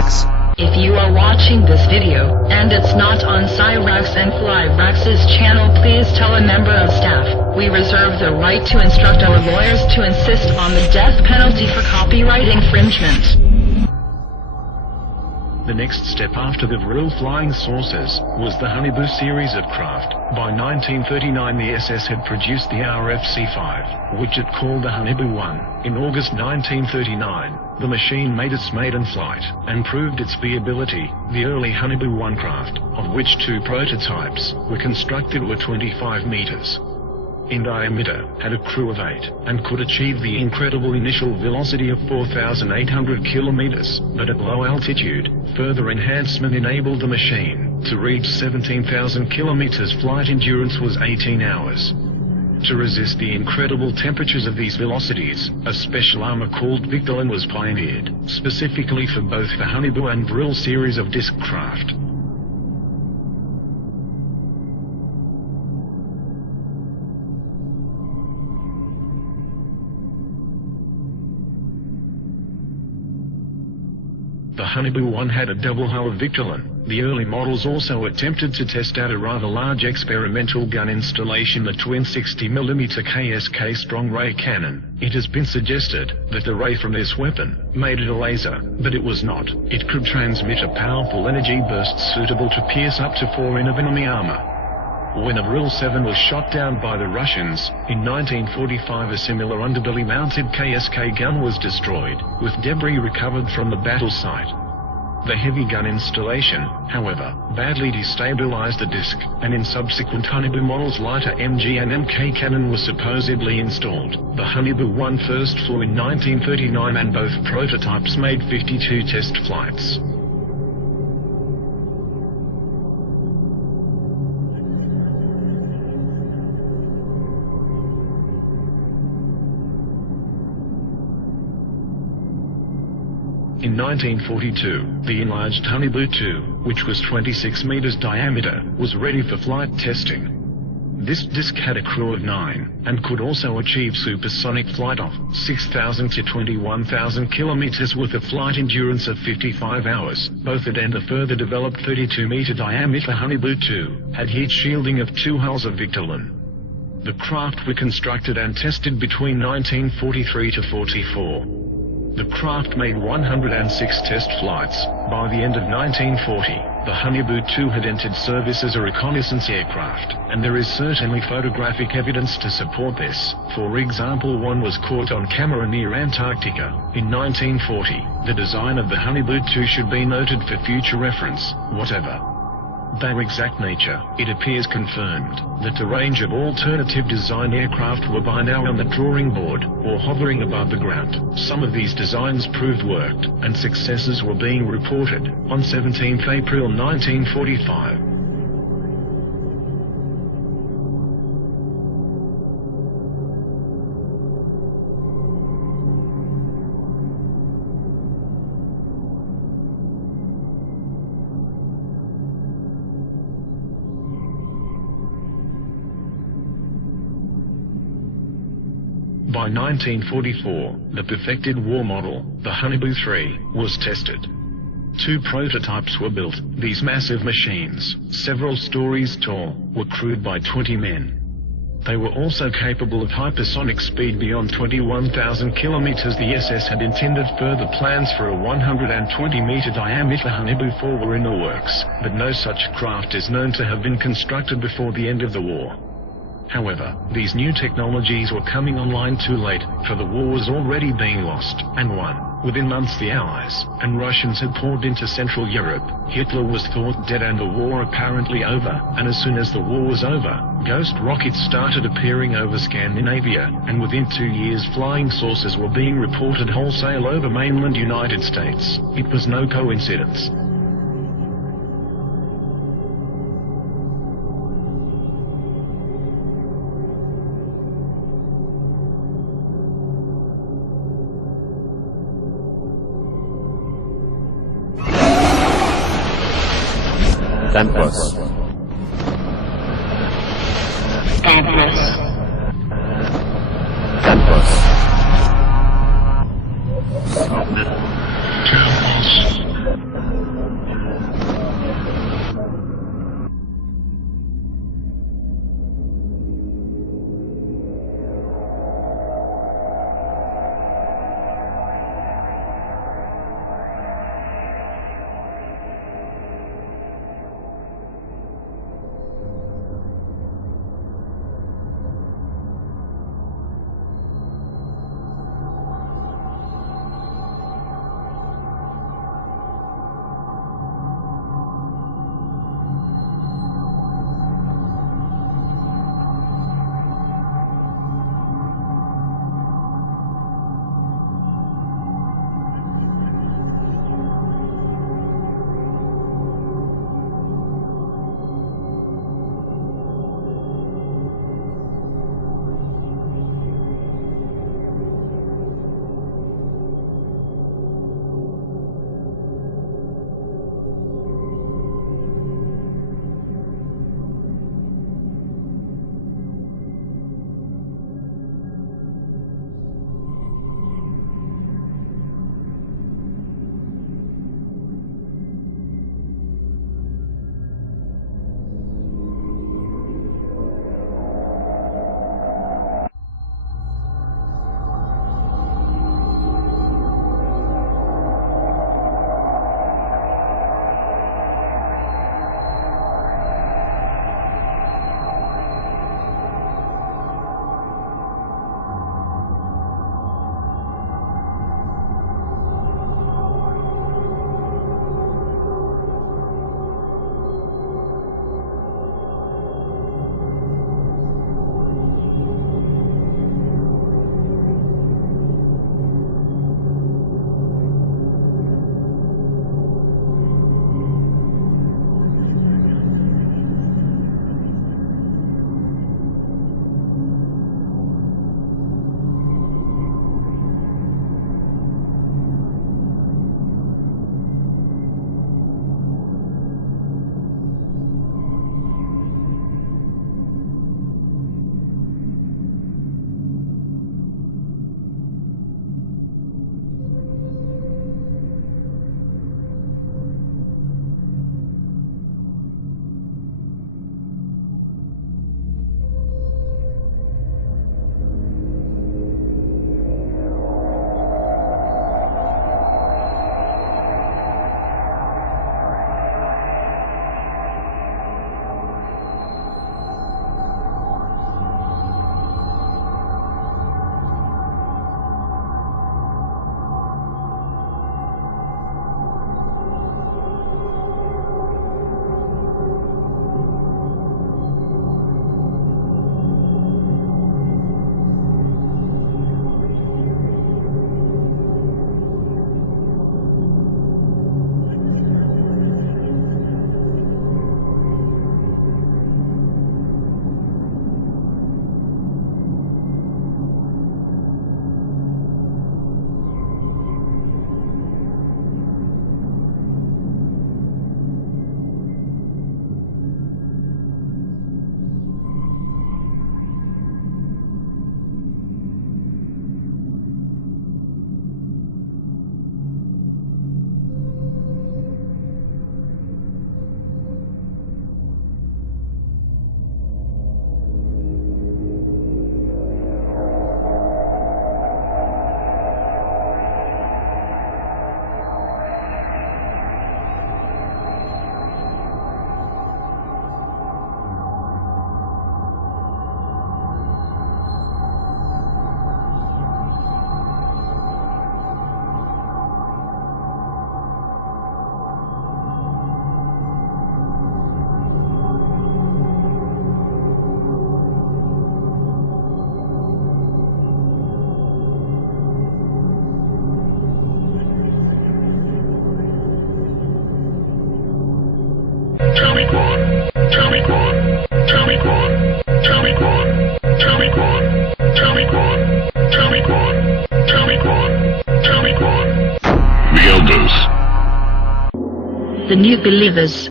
Cyrax. If you are watching this video, and it's not on Cyrax and Flyrax's channel, please tell a member of staff. We reserve the right to instruct our lawyers to insist on the death penalty for copyright infringement. The next step after the Vril flying saucers was the Haunebu series of craft. By 1939 the SS had produced the RFC-5, which it called the Haunebu 1. In August 1939, the machine made its maiden flight, and proved its viability. The early Haunebu 1 craft, of which two prototypes were constructed, were 25 meters in diameter, had a crew of 8, and could achieve the incredible initial velocity of 4,800 kilometers, but at low altitude, further enhancement enabled the machine to reach 17,000 kilometers. Flight endurance was 18 hours. To resist the incredible temperatures of these velocities, a special armor called Victolan was pioneered, specifically for both the Haunebu and Vril series of disc craft. The Haunebu 1 had a double hull of Victolan. The early models also attempted to test out a rather large experimental gun installation, the twin 60mm KSK strong ray cannon. It has been suggested that the ray from this weapon made it a laser, but it was not. It could transmit a powerful energy burst suitable to pierce up to 4 in of enemy armor. When a Vril 7 was shot down by the Russians, in 1945 a similar underbelly-mounted KSK gun was destroyed, with debris recovered from the battle site. The heavy gun installation, however, badly destabilized the disc, and in subsequent Haunebu models lighter MG and MK cannon was supposedly installed. The Haunebu 1 first flew in 1939 and both prototypes made 52 test flights. In 1942, the enlarged Haunebu 2, which was 26 meters diameter, was ready for flight testing. This disc had a crew of 9, and could also achieve supersonic flight of 6,000 to 21,000 kilometers with a flight endurance of 55 hours. Both it and the further developed 32-meter diameter Haunebu 2 had heat shielding of 2 hulls of Victolan. The craft were constructed and tested between 1943 to 44. The craft made 106 test flights. By the end of 1940, the Haunebu 2 had entered service as a reconnaissance aircraft, and there is certainly photographic evidence to support this. For example, one was caught on camera near Antarctica in 1940. The design of the Haunebu 2 should be noted for future reference. Whatever their exact nature, it appears confirmed that a range of alternative design aircraft were by now on the drawing board, or hovering above the ground. Some of these designs proved worked, and successes were being reported. On 17th April 1945, by 1944, the perfected war model, the Haunebu 3, was tested. 2 prototypes were built. These massive machines, several stories tall, were crewed by 20 men. They were also capable of hypersonic speed beyond 21,000 kilometers. The SS had intended further plans for a 120-meter diameter Haunebu 4 were in the works, but no such craft is known to have been constructed before the end of the war. However, these new technologies were coming online too late, for the war was already being lost and won. Within months the Allies and Russians had poured into Central Europe. Hitler was thought dead and the war apparently over, and as soon as the war was over, ghost rockets started appearing over Scandinavia, and within 2 years flying saucers were being reported wholesale over mainland United States. It was no coincidence. Tempos. Tempos. the new believers.